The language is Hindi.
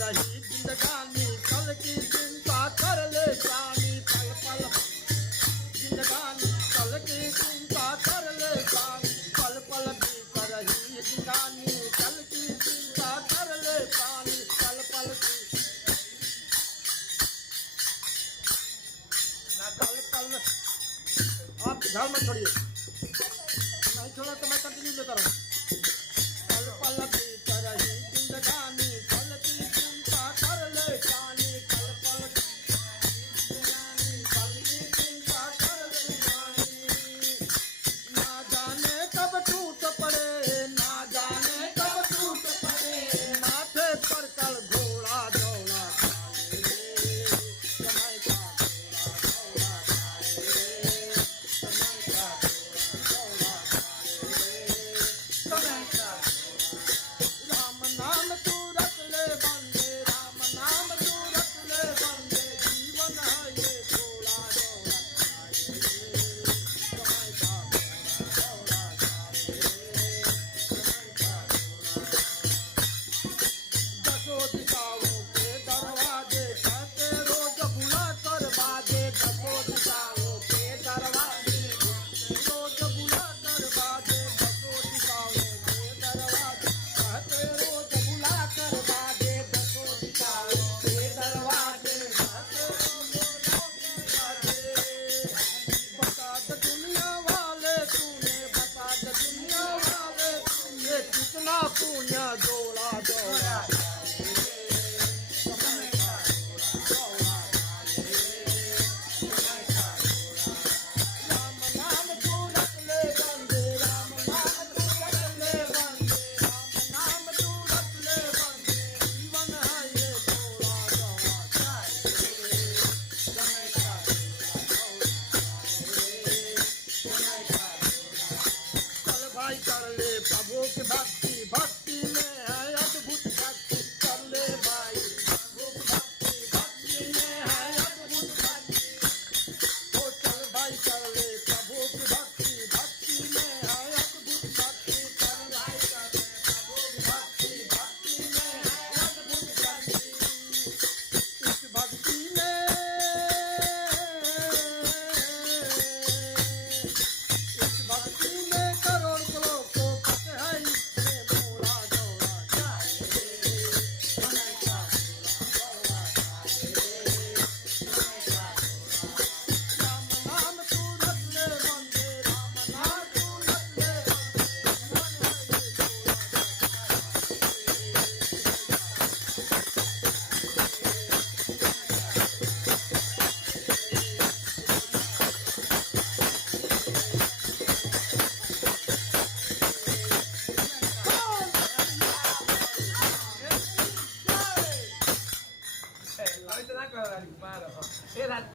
रही जिंदगानी कल की चिंता कर ले जानी पल पल जिंदगानी कल की चिंता कर ले जानी पल पल बीत रही जिंदगानी कल की चिंता कर ले जानी पल पल पल पल। आप घर मत छोड़िए, नहीं छोड़ा तो मैं कंटिन्यू लेता रहूँ। पल पल बीत रही जिंदगानी कल की चिंता कर ले जानी पल पल जिंदगानी कल की चिंता कर ले जानी। ना जाने कब टूट पड़े ना जाने कब टूट पड़े माथे पर कल घोड़ा दौड़ा खाए रे समय का घोड़ा दौड़ा खाए रे समय का घोड़ा दौड़ा खाए रे समय का। राम नाम तू रख ले बंदे राम नाम तू रख ले बंदे जीवन है ये थोड़ा दौड़ा खाए रे समय का घोड़ा दौड़ा खाए रे समय का दसों दिशाओं के दरवाजे कहते रोज बुला कर बाजे दसों दिशाओं के दरवाजे रोज बुला कर बाजे दसों दिशाओं के दरवाजे कहते रोज बुला कर बाजे दसों दिशाओं के दरवाजे कहते रोज बुला कर बाजे। बता दे दुनिया वाले तूने बता दे दुनिया वाले तूने कितना पुण्य जोड़ा जोड़ा समय का जोड़ा समय का। राम नाम तू रख ले बंदे राम नाम तू रख ले बंदे राम नाम तू रख ले बंदे जीवन है ये थोड़ा दौड़ा खाए रे समय का दौड़ा खाए रे समय का। चल भाई कर ले प्रभु की भक्ति भक्ति में है अद्भुत भक्ति कर ले भाई प्रभु की भक्ति भक्ति में है अद्भुत भक्ति। ओ चल भाई कर ले प्रभु की भक्ति भक्ति में है अद्भुत भक्ति कर भाई कर ले प्रभु की भक्ति भक्ति में है अद्भुत भक्ति। इस भक्ति में इस भक्ति में करोड़ करोड़ को पते है इससे मोरा दौड़ा जाए रे समय का दौड़ा खाए रे समय का। राम नाम तू रख ले बंदे राम नाम तू रख ले बंदे जीवन है ये Ahorita da con la